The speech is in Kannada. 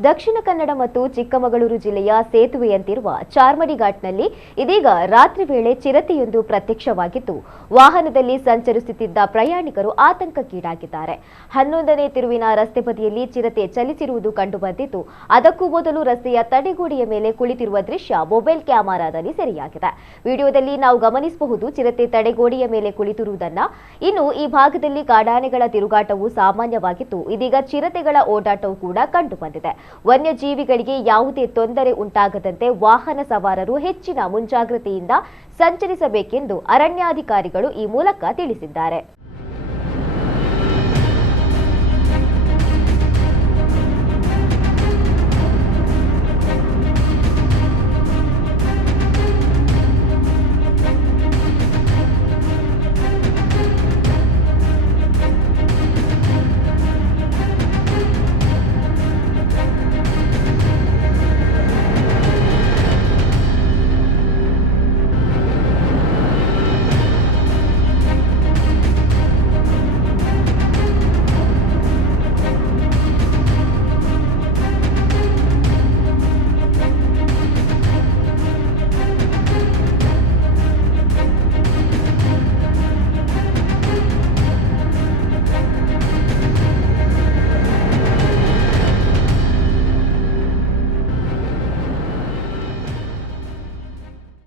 ದಕ್ಷಿಣ ಕನ್ನಡ ಮತ್ತು ಚಿಕ್ಕಮಗಳೂರು ಜಿಲ್ಲೆಯ ಸೇತುವೆಯಂತಿರುವ ಚಾರ್ಮಡಿ ಘಾಟ್ನಲ್ಲಿ ಇದೀಗ ರಾತ್ರಿ ವೇಳೆ ಚಿರತೆಯೊಂದು ಪ್ರತ್ಯಕ್ಷವಾಗಿದ್ದು ವಾಹನದಲ್ಲಿ ಸಂಚರಿಸುತ್ತಿದ್ದ ಪ್ರಯಾಣಿಕರು ಆತಂಕಕ್ಕೀಡಾಗಿದ್ದಾರೆ. 11ನೇ ತಿರುವಿನ ರಸ್ತೆ ಬದಿಯಲ್ಲಿ ಚಿರತೆ ಚಲಿಸಿರುವುದು ಕಂಡುಬಂದಿದ್ದು ಅದಕ್ಕೂ ಮೊದಲು ರಸ್ತೆಯ ತಡೆಗೋಡೆಯ ಮೇಲೆ ಕುಳಿತಿರುವ ದೃಶ್ಯ ಮೊಬೈಲ್ ಕ್ಯಾಮೆರಾದಲ್ಲಿ ಸೆರೆಯಾಗಿದೆ. ವಿಡಿಯೋದಲ್ಲಿ ನಾವು ಗಮನಿಸಬಹುದು ಚಿರತೆ ತಡೆಗೋಡೆಯ ಮೇಲೆ ಕುಳಿತಿರುವುದನ್ನ. ಇನ್ನು ಈ ಭಾಗದಲ್ಲಿ ಕಾಡಾನೆಗಳ ತಿರುಗಾಟವು ಸಾಮಾನ್ಯವಾಗಿದ್ದು ಇದೀಗ ಚಿರತೆಗಳ ಓಡಾಟವೂ ಕೂಡ ಕಂಡುಬಂದಿದೆ. ವನ್ಯಜೀವಿಗಳಿಗೆ ಯಾವುದೇ ತೊಂದರೆ ಉಂಟಾಗದಂತೆ ವಾಹನ ಸವಾರರು ಹೆಚ್ಚಿನ ಮುಂಜಾಗ್ರತೆಯಿಂದ ಸಂಚರಿಸಬೇಕೆಂದು ಅರಣ್ಯಾಧಿಕಾರಿಗಳು ಈ ಮೂಲಕ ತಿಳಿಸಿದ್ದಾರೆ.